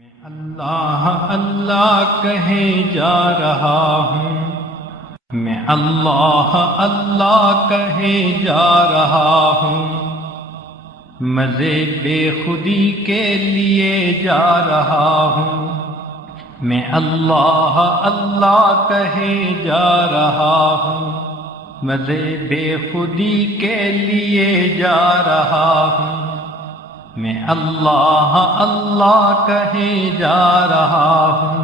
میں اللہ اللہ کہے جا رہا ہوں، میں اللہ اللہ کہے جا رہا ہوں، مزے بے خودی کے لیے جا رہا ہوں، میں اللہ اللہ کہے جا رہا ہوں، مزے بے خودی کے لیے جا رہا ہوں، میں اللہ اللہ کہے جا رہا ہوں،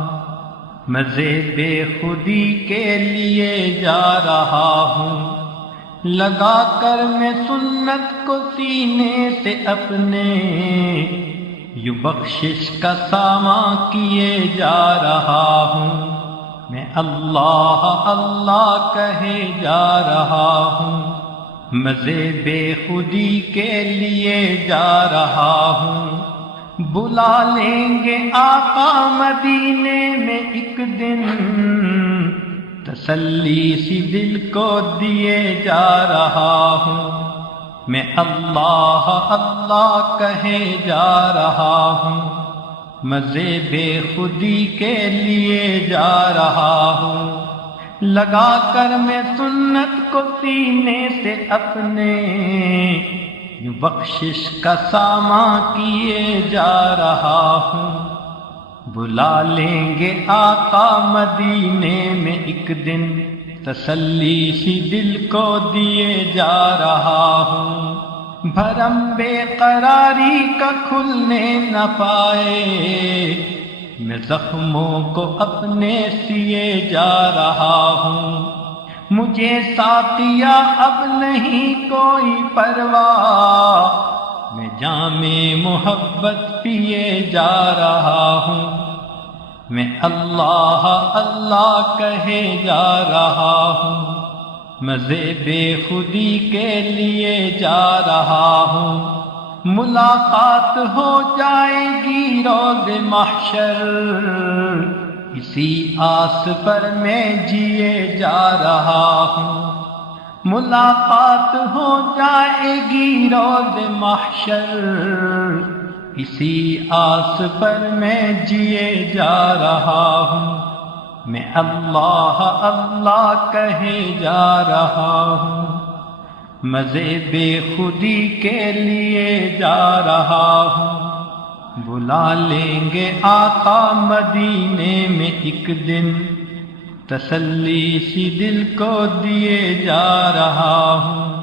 مزے بے خودی کے لیے جا رہا ہوں، لگا کر میں سنت کو سینے سے اپنے، یوں بخشش کا ساماں کیے جا رہا ہوں، میں اللہ اللہ کہے جا رہا ہوں، مزے بے خودی کے لیے جا رہا ہوں، بلا لیں گے آقا مدینے میں ایک دن، تسلی سی دل کو دیے جا رہا ہوں، میں اللہ اللہ کہے جا رہا ہوں، مزے بے خودی کے لیے جا رہا ہوں، لگا کر میں سنت کو سینے سے اپنے، یوں بخشش کا ساماں کیے جا رہا ہوں، بلا لیں گے آقا مدینے میں ایک دن، تسلی سی دل کو دیے جا رہا ہوں، بھرم بے قراری کا کھلنے نہ پائے، میں زخموں کو اپنے سیے جا رہا ہوں، مجھے ساتھیا اب نہیں کوئی پرواہ، میں جام محبت پیے جا رہا ہوں، میں اللہ اللہ کہے جا رہا ہوں، مزے بے خودی کے لیے جا رہا ہوں، ملاقات ہو جائے گی روز محشر، اسی آس پر میں جیے جا رہا ہوں، ملاقات ہو جائے گی روز محشر، اسی آس پر میں جیے جا رہا ہوں، میں اللہ اللہ کہے جا رہا ہوں، مزے بے خودی کے لیے جا رہا ہوں، بلا لیں گے آقا مدینے میں ایک دن، تسلی سی دل کو دیے جا رہا ہوں،